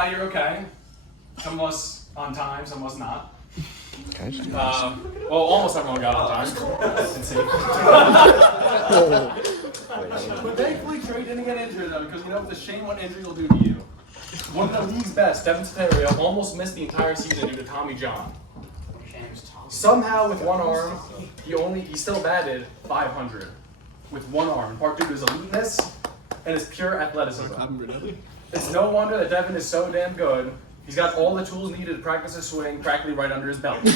got here okay. Some of us on time, some of us not. Well, almost everyone got on time. But thankfully, Trey didn't get injured though, because you know what the shame what injuries will do to you. One of the league's best, Devin Soterio, almost missed the entire season due to Tommy John. Somehow, with one arm, he still batted .500 with one arm, in part due to his eliteness and his pure athleticism. It's no wonder that Devin is so damn good. He's got all the tools needed to practice his swing practically right under his belt. But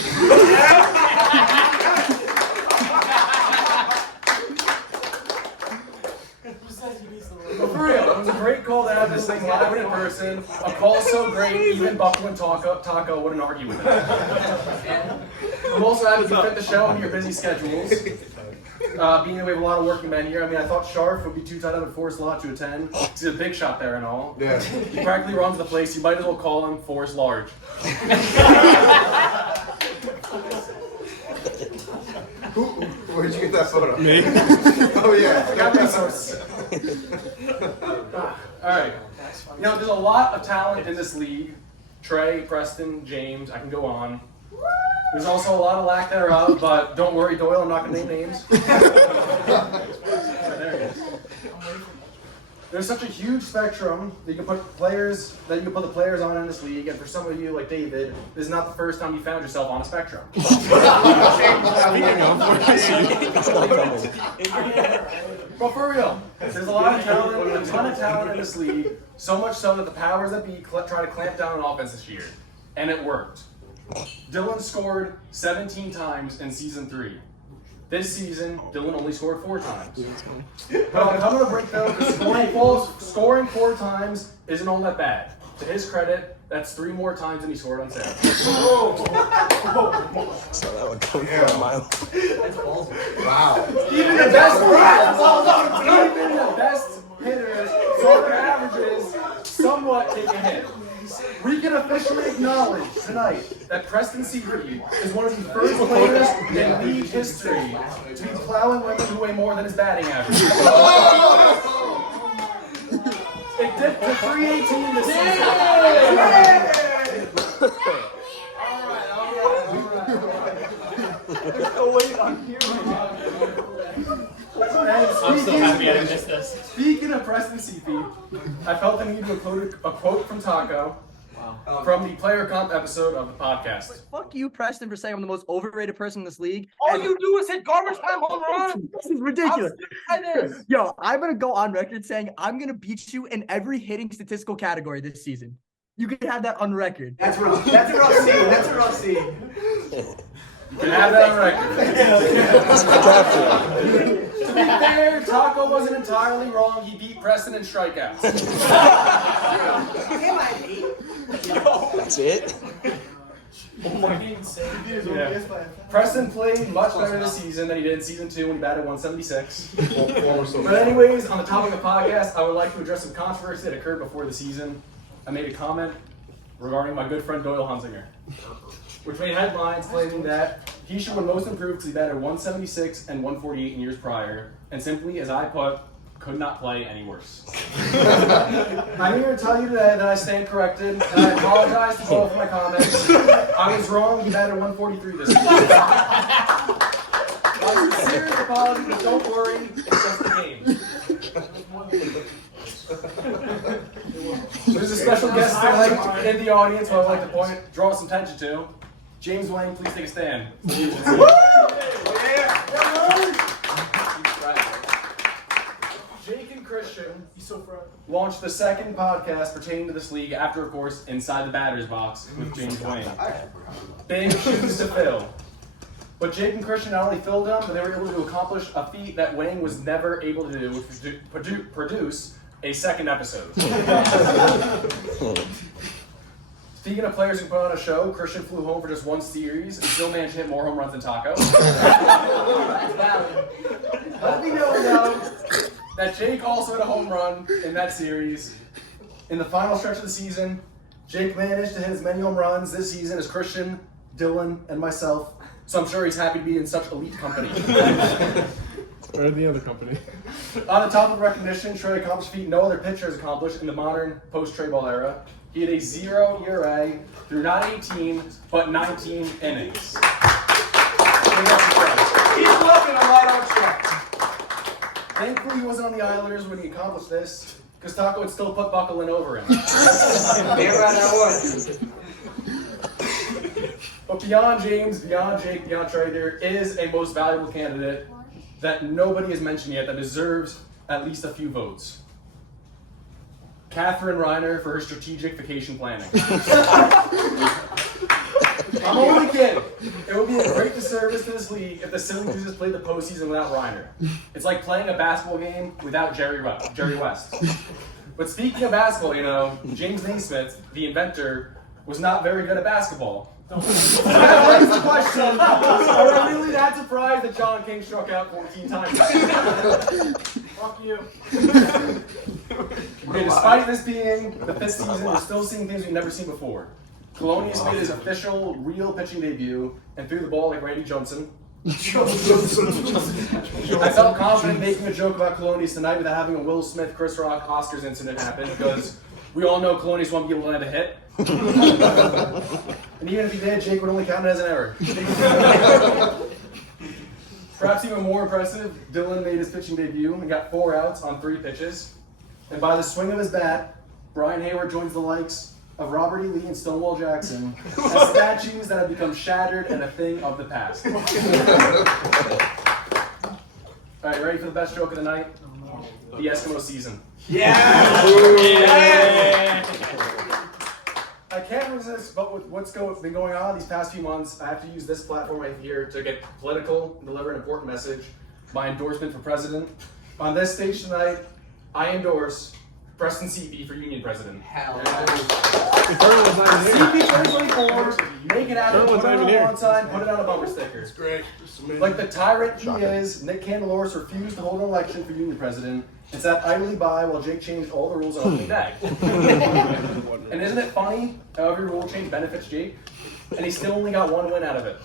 for real, it was a great call to have this thing live in person. A call so great, even Buffalo and Taco wouldn't argue with it. I'm also happy to fit the show into your busy schedules. Being that we have a lot of working men here, I mean, I thought Sharf would be too tight of a Forrest Law to attend. He's a big shot there and all. Yeah. He practically runs the place. You might as well call him Forrest Large. Where'd you get that photo? Me? Oh yeah, I got that. All right. You know, there's a lot of talent in this league. Trey, Preston, James, I can go on. There's also a lot of lack thereof, but don't worry, Doyle, I'm not going to name names. There it is. There's such a huge spectrum that you can put the players on in this league, and for some of you, like David, this is not the first time you found yourself on a spectrum. But for real, there's a lot of talent, a ton of talent in this league, so much so that the powers that be try to clamp down on offense this year, and it worked. Dylan scored 17 times in season 3. This season, Dylan only scored 4 times. But I'm coming to break though, scoring 4 times isn't all that bad. To his credit, that's 3 more times than he scored on Saturday. So that would go for a mile. Wow. Even the best hitters, sort of averages, somewhat take a hit. We can officially acknowledge tonight that Preston Seagrave is one of the first players in league history to be plowing women who weigh more than his batting average. It dipped to 318 this season. I'm so happy I didn't miss this. Speaking of Preston CP, I felt the need to include a quote from Taco from the player comp episode of the podcast. Fuck you, Preston, for saying I'm the most overrated person in this league. All you do is hit garbage time home run. This is ridiculous. This. Yo, I'm going to go on record saying I'm going to beat you in every hitting statistical category this season. You can have that on record. That's rough. That's a rough scene. That's a rough scene. You can have that on record. To be fair, Taco wasn't entirely wrong. He beat Preston in strikeouts. That's it? Yeah. Preston played much better this season than he did in season 2 when he batted 176. But anyways, on the topic of podcast, I would like to address some controversy that occurred before the season. I made a comment regarding my good friend Doyle Hunsinger, which made headlines claiming that he should win Most Improved because he batted 176 and 148 in years prior, and simply, as I put, could not play any worse. I'm here to tell you today that I stand corrected, and I apologize to Doyle for my comments. I was wrong, he batted 143 this season. My sincerest apology, but don't worry, it's just a game. There's a special guest tonight in the audience who I'd like to draw some attention to. James Wayne, please take a stand. Jake and Christian launched the second podcast pertaining to this league after, of course, Inside the Batter's Box with James Wayne. Big shoes to fill. But Jake and Christian not only filled them, but they were able to accomplish a feat that Wayne was never able to do, which was to produce a second episode. Speaking of players who put on a show, Christian flew home for just one series and still managed to hit more home runs than Taco. Let me know, though, that Jake also hit a home run in that series. In the final stretch of the season, Jake managed to hit as many home runs this season as Christian, Dylan, and myself. So I'm sure he's happy to be in such elite company. Or the other company. On the top of recognition, Trey accomplished feat no other pitcher has accomplished in the modern post-Trey Ball era. He had a 0 ERA through not 18, but 19 innings. He's looking a light on track. Thankfully, he wasn't on the Islanders when he accomplished this, because Taco would still put Buckle in over him. Damn right I would. But beyond James, beyond Jake, beyond Trey, there is a most valuable candidate that nobody has mentioned yet that deserves at least a few votes. Catherine Reiner for her strategic vacation planning. I'm only kidding. It would be a great disservice to this league if the Silly Deuces played the postseason without Reiner. It's like playing a basketball game without Jerry West. But speaking of basketball, James Naismith, the inventor, was not very good at basketball. That begs the question, are we really that surprised that John King struck out 14 times? Fuck you. Okay, despite this being the 5th season, we're still seeing things we've never seen before. Colonius made his official, real pitching debut and threw the ball like Randy Johnson. I felt confident making a joke about Colonius tonight without having a Will Smith, Chris Rock, Oscars incident happen because we all know Colonius won't be able to land a hit. And even if he did, Jake would only count it as an error. Perhaps even more impressive, Dylan made his pitching debut and got 4 outs on 3 pitches. And by the swing of his bat, Brian Hayward joins the likes of Robert E. Lee and Stonewall Jackson as statues that have become shattered and a thing of the past. All right, ready for the best joke of the night? The Eskimo season. Yeah! I can't resist, but with what's been going on these past few months, I have to use this platform right here to get political and deliver an important message. My endorsement for president. On this stage tonight, I endorse Preston CP for union president. Hell CP 2024, make it happen, put it on a one time, put it on a bumper sticker. It's great. Like the tyrant he is, Nick Candeloris refused to hold an election for union president and sat idly by while Jake changed all the rules on opening day. And isn't it funny how every rule change benefits Jake? And he still only got 1 win out of it.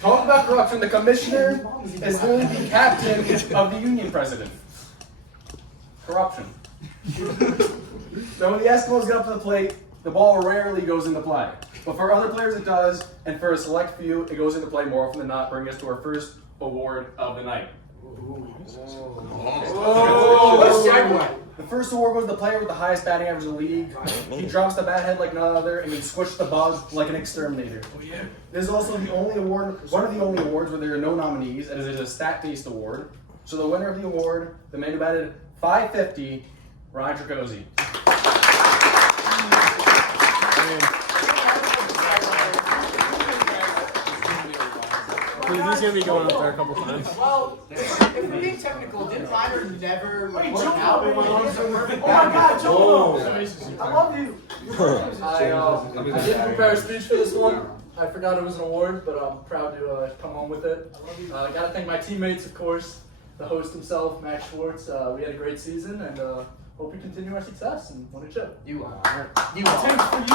Talk about corruption. The commissioner is literally the captain of the union president. Corruption. So when the Eskimos get up to the plate, the ball rarely goes into play. But for other players it does, and for a select few, it goes into play more often than not, bringing us to our first award of the night. What's segue? The first award goes to the player with the highest batting average in the league. He drops the bat head like none other, and he squished the bug like an exterminator. This is also the only award, one of the only awards where there are no nominees, and it is a stat-based award. So the winner of the award, the man who batted .550, Ryan Tricozzi. He's gonna be going up there a couple times. Well, if we're being technical, didn't Reiner never work out? Oh my God, Joel! I love you. I didn't prepare a speech for this one. I forgot it was an award, but I'm proud to come home with it. I gotta thank my teammates, of course, the host himself, Max Schwartz. We had a great season, and hope we continue our success and win a chip. You are. You Thanks are. for you.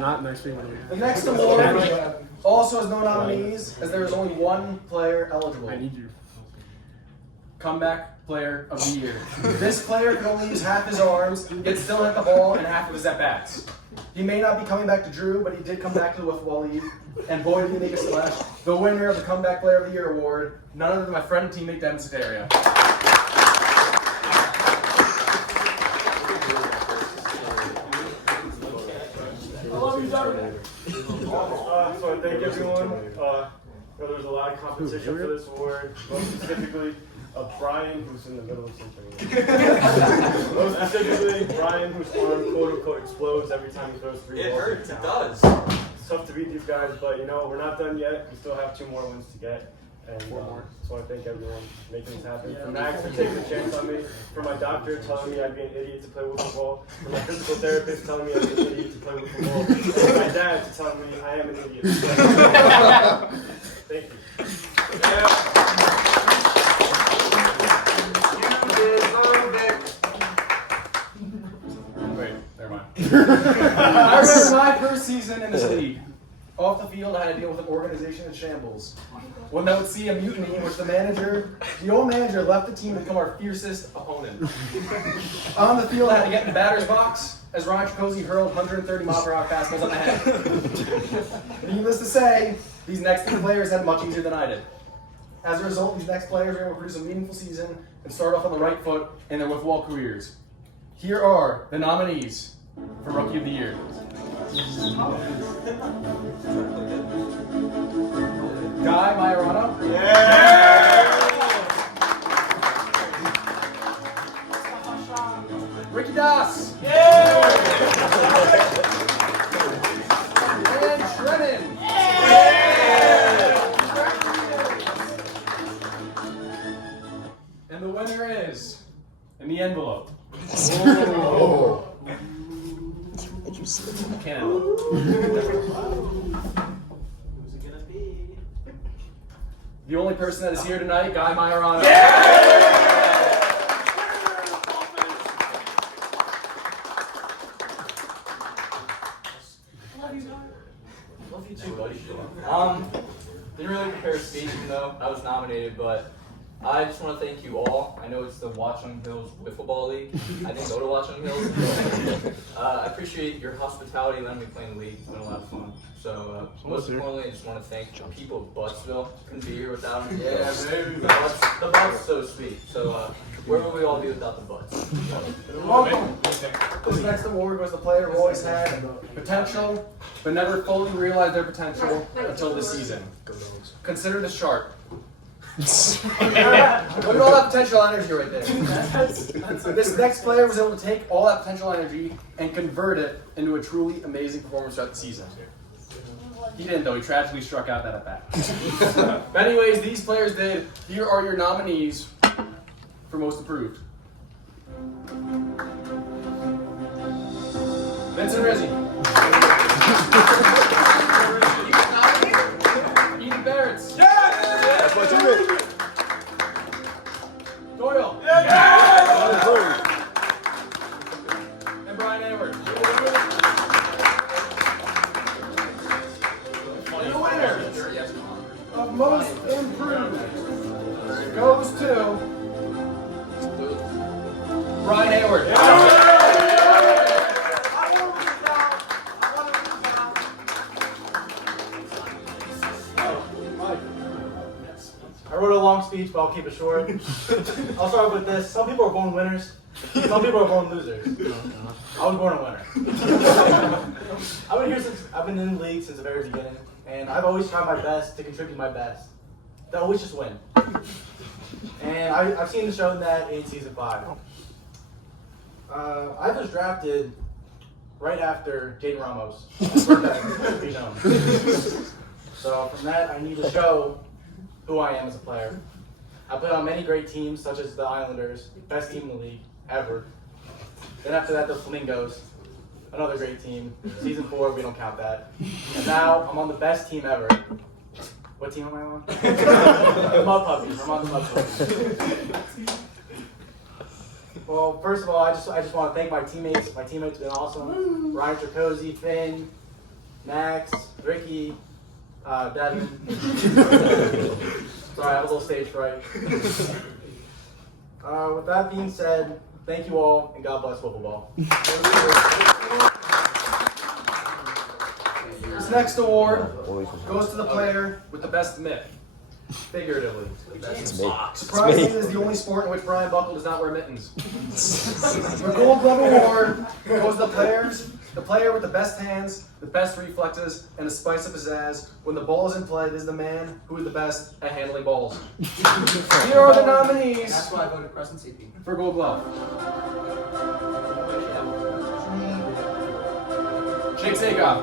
Not next week. The next award also has no nominees, as there is only one player eligible. I need you. Comeback Player of the Year. This player can only use half his arms, yet still hit the ball and half of his at-bats. He may not be coming back to Drew, but he did come back to the Wiffleball League, and boy did he make a splash. The winner of the Comeback Player of the Year award, none other than my friend and teammate Devin Soteria. So I thank everyone. There was a lot of competition for this award, most specifically Brian, who's in the middle of something. Most specifically, Brian, whose arm quote-unquote explodes every time he throws 3 balls. It hurts, it does. It's tough to beat these guys, but we're not done yet. We still have 2 more wins to get. And so I thank everyone for making this happen. For Max for taking a chance on me. For my doctor telling me I'd be an idiot to play wiffleball. For my physical therapist telling me I'd be an idiot to play wiffleball. And for my dad to tell me I am an idiot. Thank you. Wait, never mind. I remember my first season in this league. Off the field, I had to deal with an organization in shambles. One that would see a mutiny in which the old manager left the team to become our fiercest opponent. On the field, I had to get in the batter's box as Ryan Tricozzi hurled 130-mile-per-hour fastballs on the head. Needless to say, these next three players had it much easier than I did. As a result, these next players were able to produce a meaningful season and start off on the right foot in their Wiffleball careers. Here are the nominees for Rookie of the Year. Guy Majorano. Ricky Das. And Shrennen. And the winner is, in the envelope. Oh. What'd you say? Canada. Who's it gonna be? The only person that is here tonight, Guy Majorano. Love you too, buddy. Didn't really prepare a speech even though I was nominated, but I just want to thank you all. I know it's the Watchung Hills Wiffleball League. I didn't go to Watchung Hills. I appreciate your hospitality letting me play in the league. It's been a lot of fun. So most importantly, I just want to thank the people of Buttsville. Couldn't be here without them. Yeah, baby. The Butts, so to speak. So where would we all be without the Butts? Welcome. This next award goes to the player who always had potential, but never fully realized their potential until this season. Consider this chart. Look at all that potential energy right there. This next player was able to take all that potential energy and convert it into a truly amazing performance throughout the season. He didn't though, he tragically struck out that at bat. But anyways, these players did. Here are your nominees for most improved. Vincent Rizzi. Ethan Barretts. That's my teammate. Doyle. And Brian Hayward. And the winner of most improved goes to Brian Hayward. I wrote a long speech, but I'll keep it short. I'll start with this. Some people are born winners. Some people are born losers. I was born a winner. I've been in the league since the very beginning, and I've always tried my best to contribute my best. To always just win. And I've seen the show that in season 5. I was drafted right after Jaden Ramos. Be known. So from that, I need to show who I am as a player. I played on many great teams, such as the Islanders, best team in the league ever. Then after that, the Flamingos, another great team. Season 4, we don't count that. And now I'm on the best team ever. What team am I on? The Mud Puppies. I'm on the Mud Puppies. Well, first of all, I just want to thank my teammates. My teammates have been awesome. Ryan Tricozzi, Finn, Max, Ricky, Devin. Sorry, I have a little stage fright. With that being said, thank you all, and God bless Wiffleball. This next award goes to the player with the best mitt, figuratively. Surprisingly, this is the only sport in which Brian Buckle does not wear mittens. The Gold Glove Award goes to the player with the best hands, the best reflexes, and a spice of pizzazz. When the ball is in play, this is the man who is the best at handling balls. Here are the nominees. That's why I voted Preston CP. For Gold Glove. Jake Sagoff.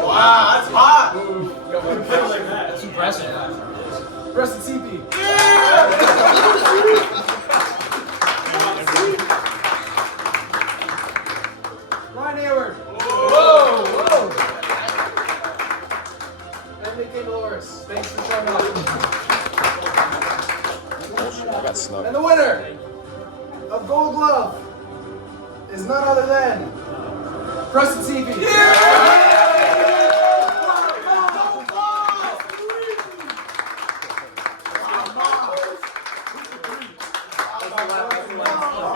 Wow, that's hot! That's impressive. Preston CP. Ryan Hayward. Whoa! And Nick Dolores. Thanks for showing up. I got snubbed. And the winner of Gold Glove is none other than Preston CP.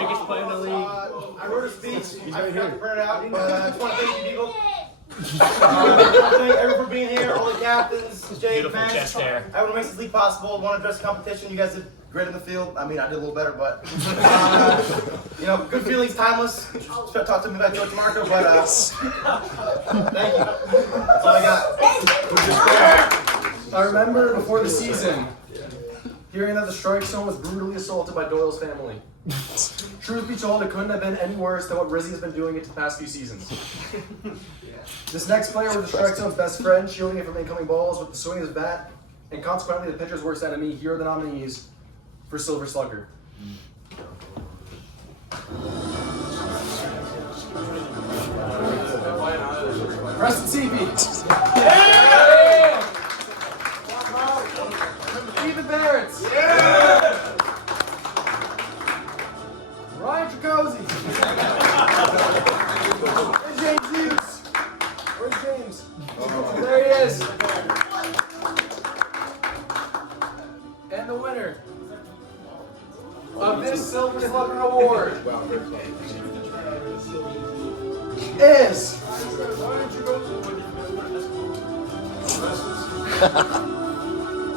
Biggest player in the league. I wrote a speech. I forgot to print it out, but I just want to thank you people. I want to thank everyone for being here, all the captains, Jake, Beautiful Max, chest hair. everyone who makes this league possible. Want to address the competition. You guys did great in the field. I mean, I did a little better, but you know, good feelings, timeless. Talk to me about George Marco, but thank you. That's all I got. I remember before the season, hearing that the strike zone was brutally assaulted by Doyle's family. Truth be told, it couldn't have been any worse than what Rizzy has been doing it the past few seasons. This next player was the strike zone's best friend, shielding it from incoming balls with the swing of his bat, and consequently the pitcher's worst enemy. Here are the nominees for Silver Slugger. Preston CP. Yeah! Ethan Barretts. Yeah! Ryan Tracozzi. And James Hughes. Where's James? There he is. And the winner of this Silver Slugger Award is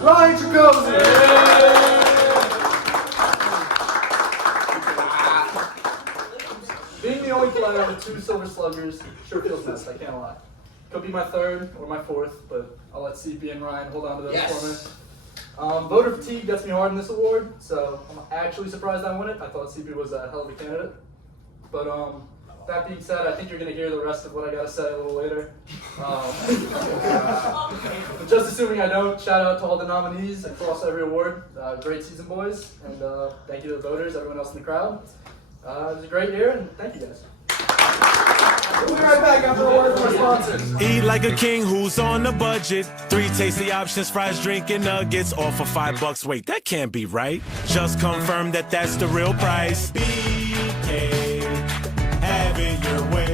Ryan Tracozzi. Being the only player with 2 Silver Sluggers sure feels nice, I can't lie. Could be my 3rd or my 4th, but I'll let CP and Ryan hold on to those for me. Voter fatigue gets me hard in this award, so I'm actually surprised I won it. I thought CP was a hell of a candidate. But that being said, I think you're going to hear the rest of what I got to say a little later. But just assuming I don't, shout out to all the nominees across every award. Great season, boys, and thank you to the voters, everyone else in the crowd. It was a great year, and thank you guys. We'll be right back after a word from our sponsors. Eat like a king who's on a budget. 3 tasty options, fries, drink, and nuggets, all for $5. Wait, that can't be right. Just confirm that that's the real price. BK, have it your way.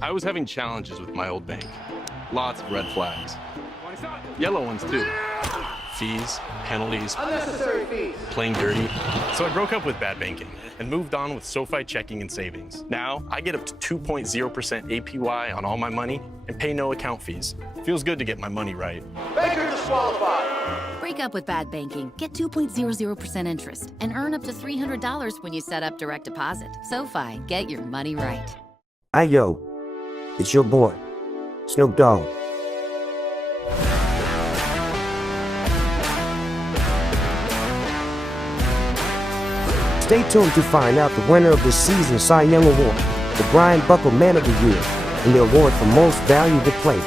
I was having challenges with my old bank. Lots of red flags. Yellow ones too. Fees, penalties, Unnecessary fees. playing dirty. So I broke up with bad banking and moved on with SoFi Checking and Savings. Now I get up to 2.0% APY on all my money and pay no account fees. Feels good to get my money right. Banker disqualified. Break up with bad banking. Get 2.00% interest and earn up to $300 when you set up direct deposit. SoFi, get your money right. Hey yo, it's your boy, Snoop Dogg. Stay tuned to find out the winner of this season's Cy Young Award, the Brian Buckle Man of the Year, and the award for Most Valuable Player.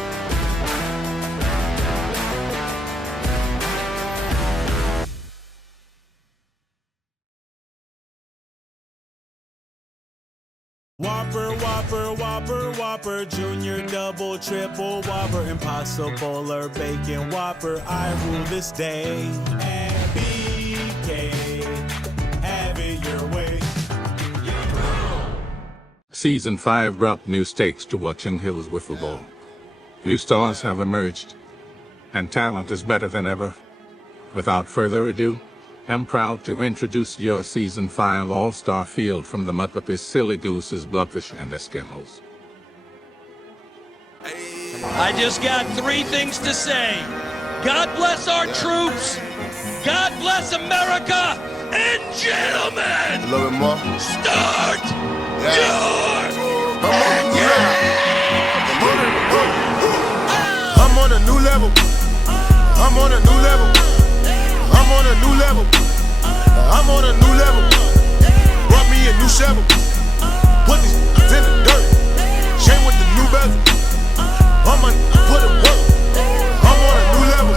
Whopper, Whopper, Whopper, Whopper, Junior, Double, Triple, Whopper, Impossible or Bacon Whopper, I rule this day. And BK, have it your way. Season 5 brought new stakes to Watching Hill's Wiffleball. New stars have emerged, and talent is better than ever. Without further ado, I'm proud to introduce your Season 5 All-Star field from the Mud Puppies, Silly Gooses, Bloodfish, and Eskimos. I just got 3 things to say. God bless our troops. God bless America. And gentlemen, A little bit more. start your I'm on a new level. I'm on a new level. I'm on a new level. I'm on a new level. Brought me a new shovel. Put these in the dirt. Chain with the new bezel. I'm on put it work. I'm on a new level.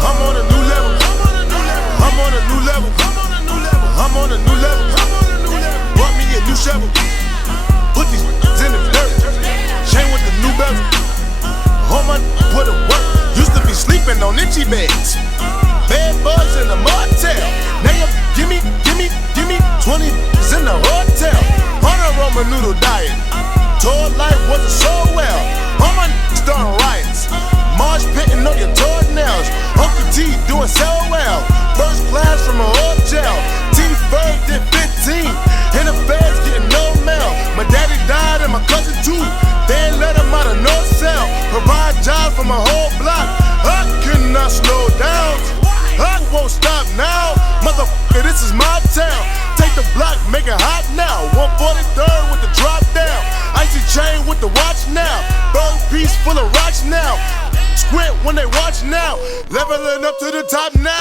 I'm on a new level. I'm on a new level. I'm on a new level. Brought me a new shovel. Put these in the dirt. Chain with the new bezel. I'm on put it work. Used to be sleeping on itchy beds. Bed bugs in the motel. Now you give me 20 in the hotel. On a Roman noodle diet. Told life wasn't so well. All my starting riots. Marsh pitting on your toenails. Uncle T doing so well. First class from a hotel. T-Ferg did 15. And the feds getting no mail. My daddy died and my cousin too. They ain't let him out of no cell. Provide jobs for my whole block. I cannot slow down. I won't stop now. Motherfucker, this is my town. Take the block, make it hot now. 143rd with the drop down. Icy chain with the watch now. Bird piece full of rocks now. Squint when they watch now. Leveling up to the top now.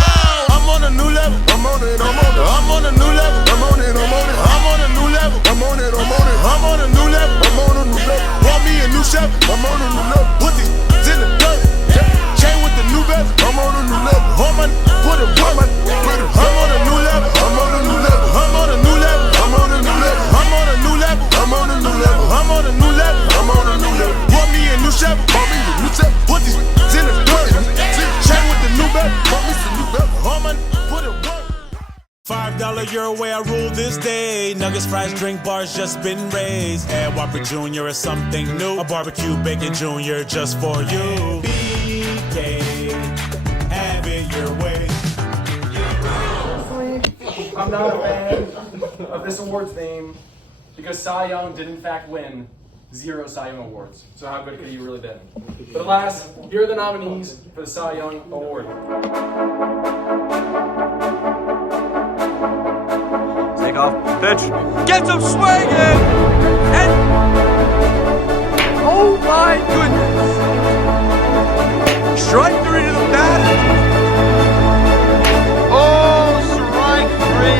I'm on a new level. I'm on it, I'm on it. I'm on a new level. I'm on it, I'm on it. I'm on a new level. I'm on it, I'm on it. I'm on a new level. I'm on a new level. Want me a new shovel. I'm on a new level. Put these in the dirt. Chain with the new bezel. I'm on a new level. I'm on put it work. I'm on a new level. I'm on a new level. I'm on a new level. I'm on a new level. I'm on a new level. I'm on a new level. I'm on a new level. I'm on a new level. Want me a new shovel. Want me a new shovel. Put these in the dirt. Chain with the new bezel. Want me some new bezel. I'm on put it work. $5 your way, I rule this day. Nuggets, fries, drink bars just been raised. And Whopper Jr. is something new. A barbecue bacon Jr. just for you. BK, have it your way. I'm not a fan of this awards theme because Cy Young did in fact win 0 Cy Young awards. So how good could he really been? But alas, here are the nominees for the Cy Young Award. Take off. Pitch. Gets him swinging! And oh my goodness! Strike 3 to the batter. Oh, strike 3.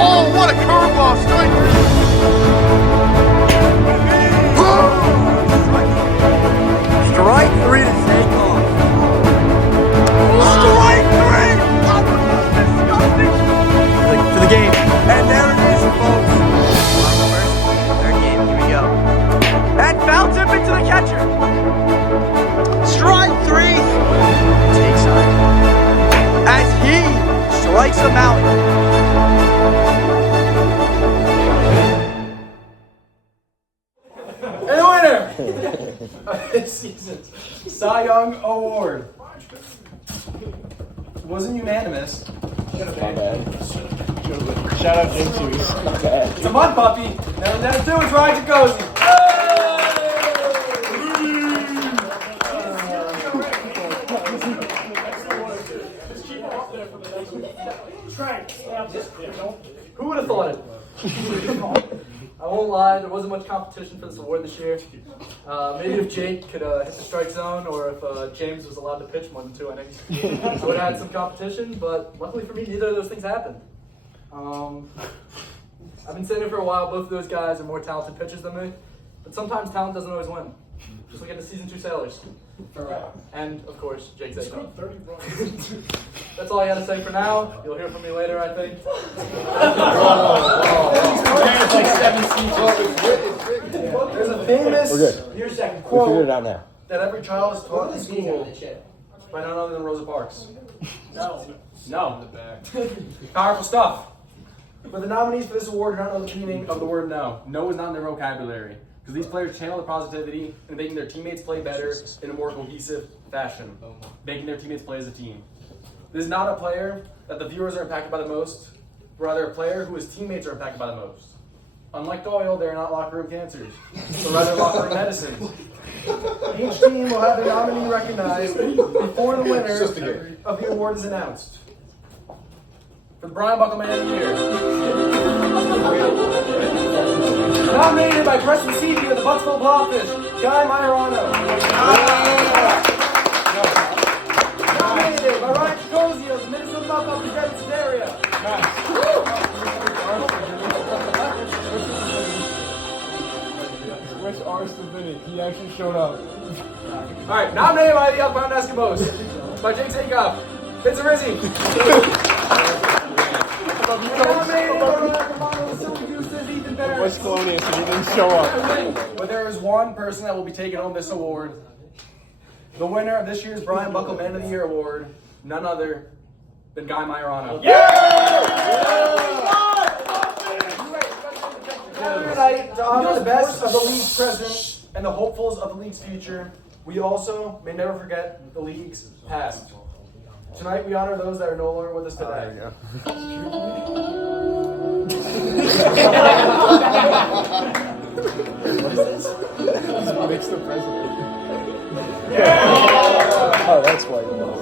Oh, what a curveball! Strike 3. Strike 3 to take off. Strike 3! To the game. And there it is, folks. Third game, here we go. And foul tip into the catcher. Strike 3. Takes on. As he strikes him out. And the winner of this season's Cy Young Award wasn't unanimous. Shout out Jinx. It's a mud puppy. Now that two is Ryan Jacosi. Who would have thought it? I won't lie, there wasn't much competition for this award this year. Maybe if Jake could hit the strike zone, or if James was allowed to pitch more than 2 innings, I would have had some competition, but luckily for me, neither of those things happened. I've been saying it for a while, both of those guys are more talented pitchers than me, but sometimes talent doesn't always win. Just look at the season 2 Sailors. And, of course, Jake Zakoff. That's all I gotta say for now. You'll hear from me later, I think. There's a famous quote now. that every child is taught in school by none other than Rosa Parks. No. Powerful stuff. But the nominees for this award do not know the meaning of the word no. No is not in their vocabulary. Because these players channel the positivity and making their teammates play better in a more cohesive fashion. Making their teammates play as a team. This is not a player that the viewers are impacted by the most, but rather a player who his teammates are impacted by the most. Unlike Doyle, they are not locker room cancers, but rather locker room medicines. Each team will have their nominee recognized before the winner of the award is announced. For the Brian Buckle Man of the Year. Nominated by Preston Seavey of the Bucksville Blobfish, Guy Majorano. Nominated by Ryan Chicozzi of the Minnesota Buffalo Presents area. Where's Arston Bennett? He actually showed up. Alright, nominated by the Alpine Eskimos, by Jake Sakoff, Vince Rizzi. West Colonius, and he didn't show up. But there is one person that will be taking home this award. The winner of this year's Brian Buckle Man of the Year award, none other than Guy Majorano. Tonight, to honor the best of the league's present and the hopefuls of the league's future, we also may never forget the league's past. Tonight, we honor those that are no longer with us today. He makes the president. Yeah. Oh, that's why you know.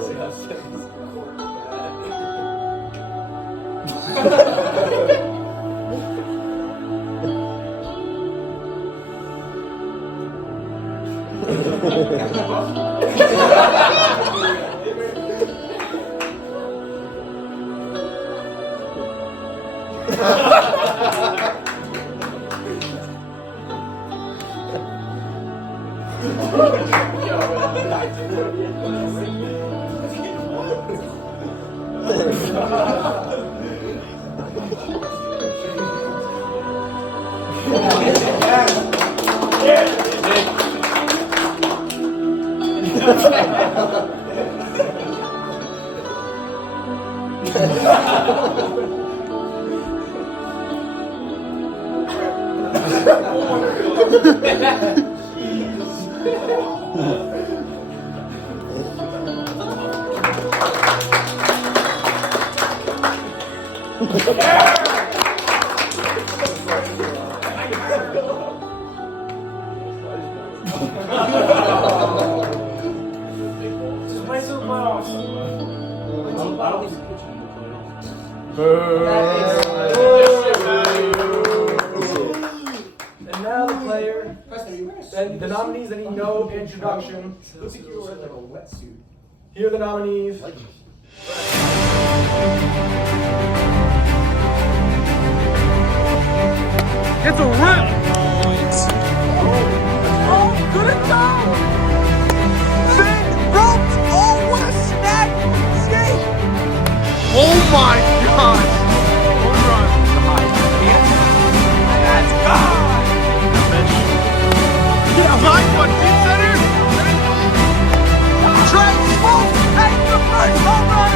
And now the player, and the nominees that need no introduction. Here are the nominees. It's a rip! Oh, good at down! Finn roped! Oh, what a snag! Skate! Oh my gosh! Home run. That's gone! Line one, deep center! Trey Smoke takes the first home run!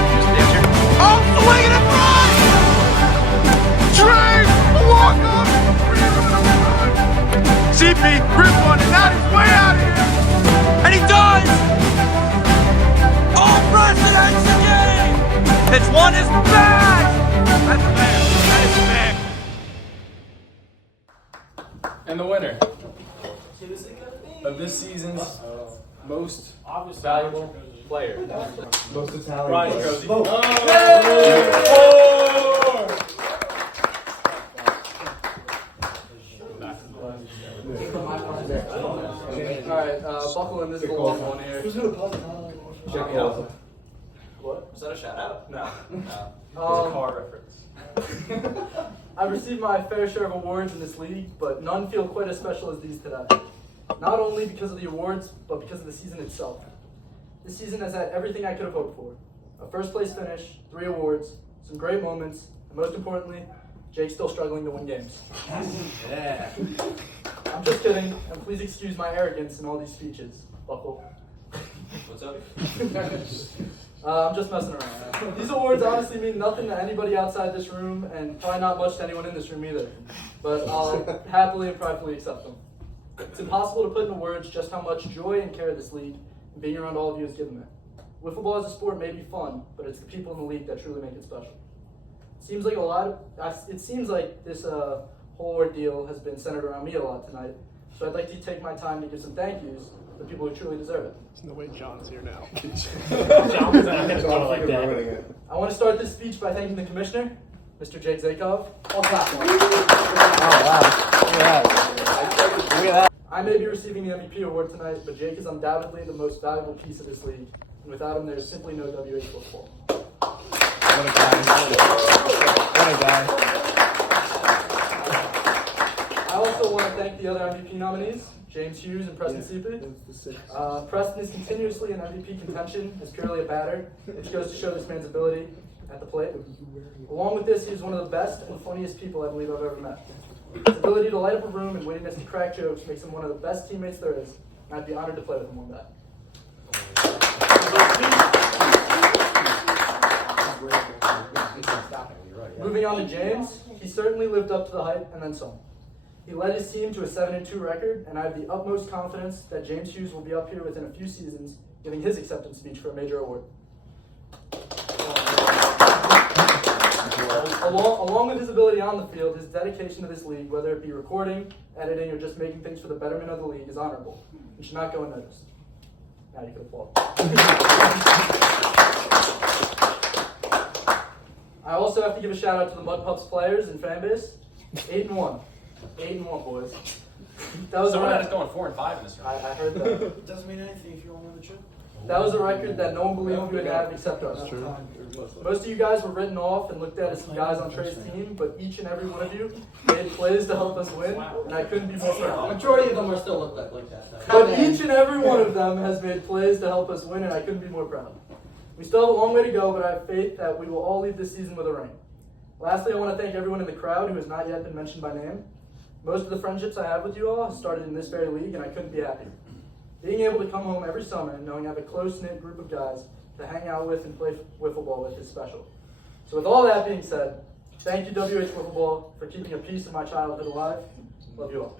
Oh, swinging it right! Trey, walk-off! CP, rip one, and now he's way out of here! And he does! Oh, Preston ends the game! It's won his back! That's bad. That is back. And the winner of this season's most valuable player. Most Italian. Ryan Chicozzi. Alright, buckle in, this is the long one here. Check me out. What? Was that a shout out? No. Car reference. I've received my fair share of awards in this league, but none feel quite as special as these today. Not only because of the awards, but because of the season itself. This season has had everything I could have hoped for. A first place finish, 3 awards, some great moments, and most importantly, Jake's still struggling to win games. Yeah. I'm just kidding, and please excuse my arrogance in all these speeches, Buckle. What's up? I'm just messing around. These awards honestly mean nothing to anybody outside this room, and probably not much to anyone in this room either. But I'll happily and pridefully accept them. It's impossible to put into words just how much joy and care this league and being around all of you has given me. Wiffleball as a sport may be fun, but it's the people in the league that truly make it special. It seems like this whole ordeal has been centered around me a lot tonight, so I'd like to take my time to give some thank yous to the people who truly deserve it. There's no way John's here now. John was not going to go like that. I want to start this speech by thanking the commissioner, Mr. Jake Zakov. All clap. I may be receiving the MVP award tonight, but Jake is undoubtedly the most valuable piece of this league, and without him, there's simply no WH football. What a guy. I also want to thank the other MVP nominees, James Hughes and Preston Seepy. Preston is continuously in MVP contention as purely a batter, which goes to show this man's ability at the plate. Along with this, he is one of the best and funniest people I believe I've ever met. His ability to light up a room and wittiness to crack jokes makes him one of the best teammates there is, and I'd be honored to play with him one day. Moving on to James, he certainly lived up to the hype and then some. He led his team to a 7-2 record, and I have the utmost confidence that James Hughes will be up here within a few seasons giving his acceptance speech for a major award. Along with his ability on the field, his dedication to this league, whether it be recording, editing, or just making things for the betterment of the league, is honorable and should not go unnoticed. Now you can applaud. I also have to give a shout out to the Mud Pups players and fan base. 8-1. 8-1, boys. That was someone had us going 4-5 in this round. I heard that. It doesn't mean anything if you don't win the trip. That was a record that no one believed we would have except us. Most of you guys were written off and looked at as some guys on Trey's team, but each and every one of you made plays to help us win, and I couldn't be more proud. The majority of them are still looked at like that. But each and every one of them has made plays to help us win, and I couldn't be more proud. We still have a long way to go, but I have faith that we will all leave this season with a ring. Lastly, I want to thank everyone in the crowd who has not yet been mentioned by name. Most of the friendships I have with you all have started in this very league, and I couldn't be happier. Being able to come home every summer and knowing I have a close-knit group of guys to hang out with and play wiffleball with is special. So with all that being said, thank you WH Wiffleball for keeping a piece of my childhood alive. Love you all.